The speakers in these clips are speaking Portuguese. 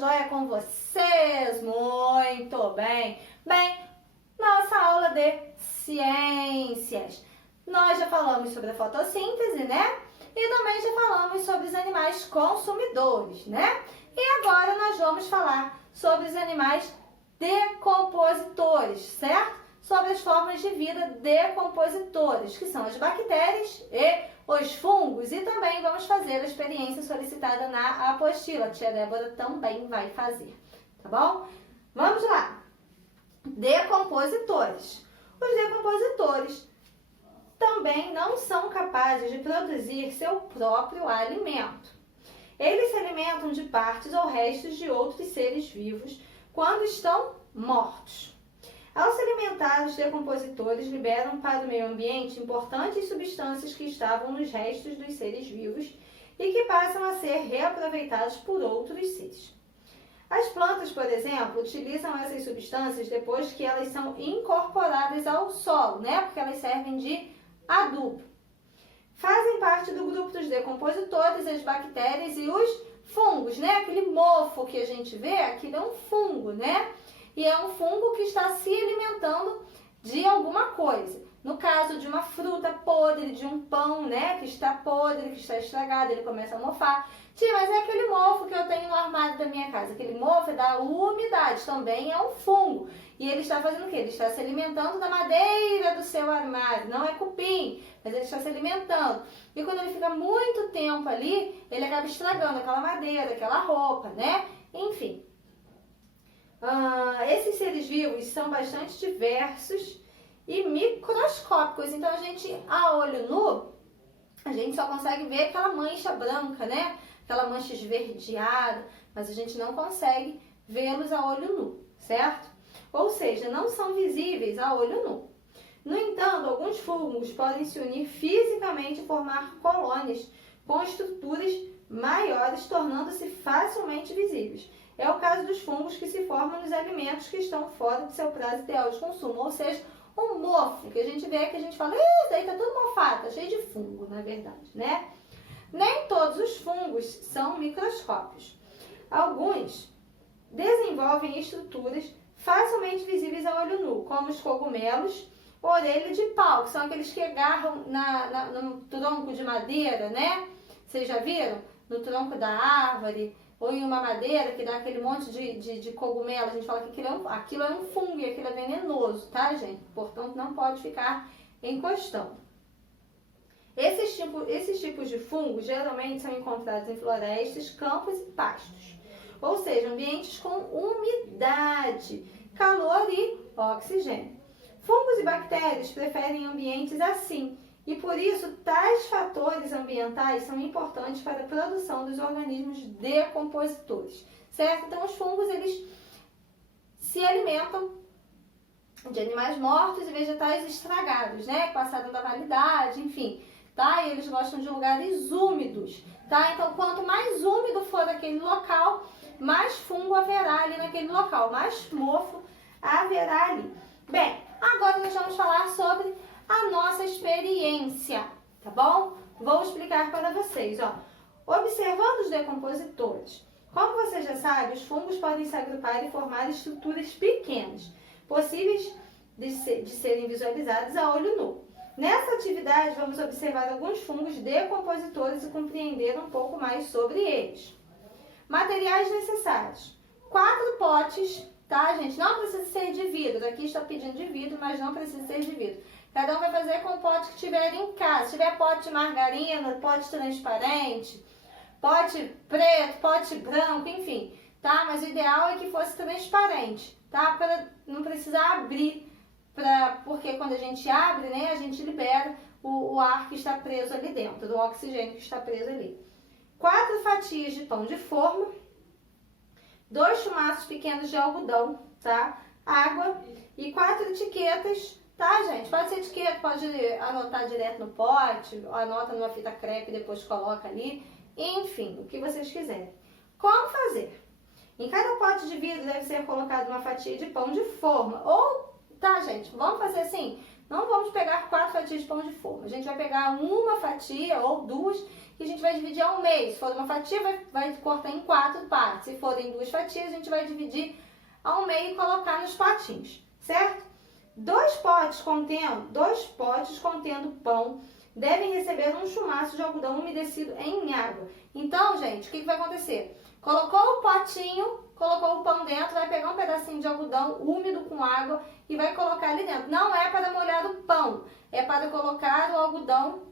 jóia com vocês? Muito bem! Bem, nossa aula de ciências. Nós já falamos sobre a fotossíntese, né? E também já falamos sobre os animais consumidores, né? E agora nós vamos falar sobre os animais decompositores, certo? Sobre as formas de vida decompositores, que são as bactérias e os fungos. E também vamos fazer a experiência solicitada na apostila. A tia Débora também vai fazer, tá bom? Vamos lá! Decompositores. Os decompositores também não são capazes de produzir seu próprio alimento. Eles se alimentam de partes ou restos de outros seres vivos quando estão mortos. Ao se alimentar, os decompositores liberam para o meio ambiente importantes substâncias que estavam nos restos dos seres vivos e que passam a ser reaproveitados por outros seres. As plantas, por exemplo, utilizam essas substâncias depois que elas são incorporadas ao solo, né? Porque elas servem de adubo. Fazem parte do grupo dos decompositores as bactérias e os fungos, né? Aquele mofo que a gente vê, aquilo é um fungo, né? E é um fungo que está se alimentando de alguma coisa. No caso de uma fruta podre, de um pão, né, que está podre, que está estragado, ele começa a mofar. Tia, mas é aquele mofo que eu tenho no armário da minha casa. Aquele mofo é da umidade, também é um fungo. E ele está fazendo o quê? Ele está se alimentando da madeira do seu armário. Não é cupim, mas ele está se alimentando. E quando ele fica muito tempo ali, ele acaba estragando aquela madeira, aquela roupa, né? Enfim. Esses seres vivos são bastante diversos e microscópicos, então a gente, a olho nu, a gente só consegue ver aquela mancha branca, né? Aquela mancha esverdeada, mas a gente não consegue vê-los a olho nu, certo? Ou seja, não são visíveis a olho nu. No entanto, alguns fungos podem se unir fisicamente e formar colônias com estruturas maiores, tornando-se facilmente visíveis. É o caso dos fungos que se formam nos alimentos que estão fora do seu prazo ideal de consumo, ou seja, um mofo, que a gente vê que a gente fala, isso daí tá tudo mofado, tá cheio de fungo, na verdade, né? Nem todos os fungos são microscópios. Alguns desenvolvem estruturas facilmente visíveis a olho nu, como os cogumelos, orelha de pau, que são aqueles que agarram no tronco de madeira, né? Vocês já viram? No tronco da árvore, ou em uma madeira que dá aquele monte de cogumelo, a gente fala que aquilo é um fungo e aquilo é venenoso, tá, gente? Portanto, não pode ficar encostando. Esses tipos de fungos geralmente são encontrados em florestas, campos e pastos, ou seja, ambientes com umidade, calor e oxigênio. Fungos e bactérias preferem ambientes assim, e por isso, tais fatores ambientais são importantes para a produção dos organismos decompositores, certo? Então, os fungos, eles se alimentam de animais mortos e vegetais estragados, né? Que passaram da validade, enfim, tá? E eles gostam de lugares úmidos, tá? Então, quanto mais úmido for aquele local, mais fungo haverá ali naquele local, mais mofo haverá ali. Bem, agora nós vamos falar sobre a nossa experiência, tá bom? Vou explicar para vocês, ó. Observando os decompositores. Como você já sabe, os fungos podem se agrupar e formar estruturas pequenas, possíveis de serem visualizadas a olho nu. Nessa atividade, vamos observar alguns fungos decompositores e compreender um pouco mais sobre eles. Materiais necessários. 4 potes, tá, gente? Não precisa ser de vidro. Aqui está pedindo de vidro, mas não precisa ser de vidro. Cada um vai fazer com o pote que tiver em casa. Se tiver pote de margarina, pote transparente, pote preto, pote branco, enfim, tá? Mas o ideal é que fosse transparente, tá? Para não precisar abrir, porque quando a gente abre, né, a gente libera o ar que está preso ali dentro, do oxigênio que está preso ali. 4 fatias de pão de forma, 2 chumaços pequenos de algodão, tá? Água e 4 etiquetas. Tá, gente? Pode ser etiqueta, pode anotar direto no pote, anota numa fita crepe e depois coloca ali. Enfim, o que vocês quiserem. Como fazer? Em cada pote de vidro deve ser colocada uma fatia de pão de forma. Ou, tá, gente? Vamos fazer assim? Não vamos pegar 4 fatias de pão de forma. A gente vai pegar uma fatia ou 2 que a gente vai dividir ao meio. Se for uma fatia, vai cortar em 4 partes. Se forem 2 fatias, a gente vai dividir ao meio e colocar nos potinhos, certo? 2 potes contendo pão devem receber um chumaço de algodão umedecido em água. Então, gente, o que vai acontecer? Colocou o potinho, colocou o pão dentro, vai pegar um pedacinho de algodão úmido com água e vai colocar ali dentro. Não é para molhar o pão, é para colocar o algodão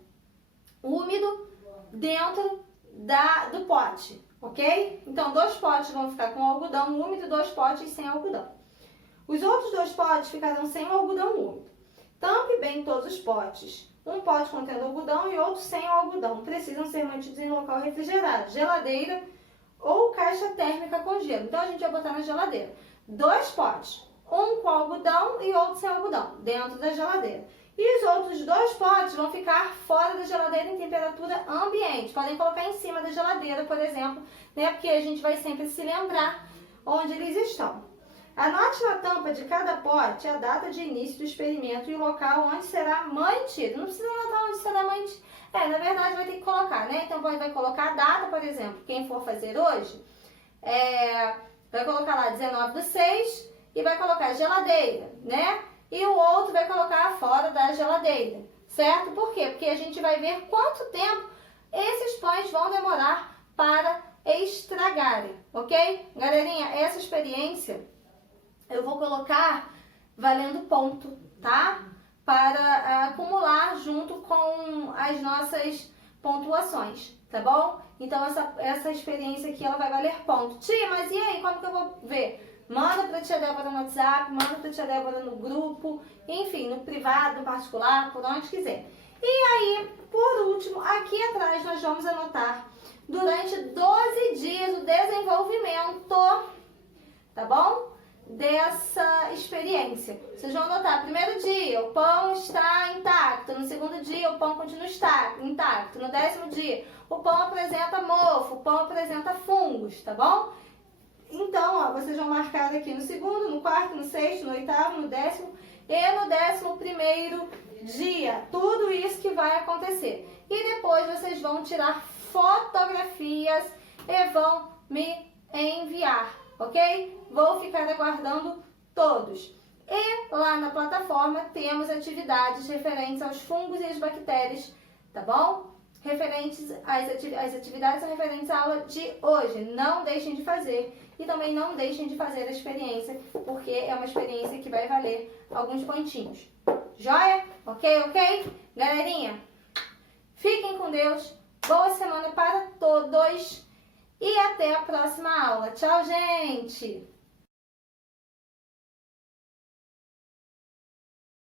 úmido dentro do pote, ok? Então, 2 potes vão ficar com algodão úmido e 2 potes sem algodão. Os outros 2 potes ficarão sem o algodão úmido. Tampe bem todos os potes. Um pote contendo algodão e outro sem o algodão. Precisam ser mantidos em local refrigerado, geladeira ou caixa térmica com gelo. Então, a gente vai botar na geladeira. 2 potes, um com algodão e outro sem algodão, dentro da geladeira. E os outros 2 potes vão ficar fora da geladeira em temperatura ambiente. Podem colocar em cima da geladeira, por exemplo, né? Porque a gente vai sempre se lembrar onde eles estão. Anote na tampa de cada pote a data de início do experimento e o local onde será mantido. Não precisa anotar onde será mantido. Na verdade vai ter que colocar, né? Então vai colocar a data, por exemplo, quem for fazer hoje, vai colocar lá 19/6 e vai colocar geladeira, né? E o outro vai colocar fora da geladeira, certo? Por quê? Porque a gente vai ver quanto tempo esses pães vão demorar para estragarem, ok? Galerinha, essa experiência eu vou colocar valendo ponto, tá? Para acumular junto com as nossas pontuações, tá bom? Então, essa experiência aqui, ela vai valer ponto. Tia, mas e aí, como que eu vou ver? Manda pra tia Débora no WhatsApp, manda pra tia Débora no grupo, enfim, no privado, no particular, por onde quiser. E aí, por último, aqui atrás nós vamos anotar durante 12 dias o desenvolvimento, tá bom? Dessa experiência. Vocês vão anotar, primeiro dia o pão está intacto, no segundo dia o pão continua intacto, no 10º dia o pão apresenta mofo, o pão apresenta fungos, tá bom? Então, ó, vocês vão marcar aqui no segundo, no 4º, no 6º, no 8º, no 10º e no 11º dia. Tudo isso que vai acontecer. E depois vocês vão tirar fotografias e vão me enviar, ok? Vou ficar aguardando todos. E lá na plataforma temos atividades referentes aos fungos e às bactérias, tá bom? As atividades são referentes à aula de hoje. Não deixem de fazer e também não deixem de fazer a experiência, porque é uma experiência que vai valer alguns pontinhos. Joia? Ok? Galerinha, fiquem com Deus. Boa semana para todos e até a próxima aula. Tchau, gente!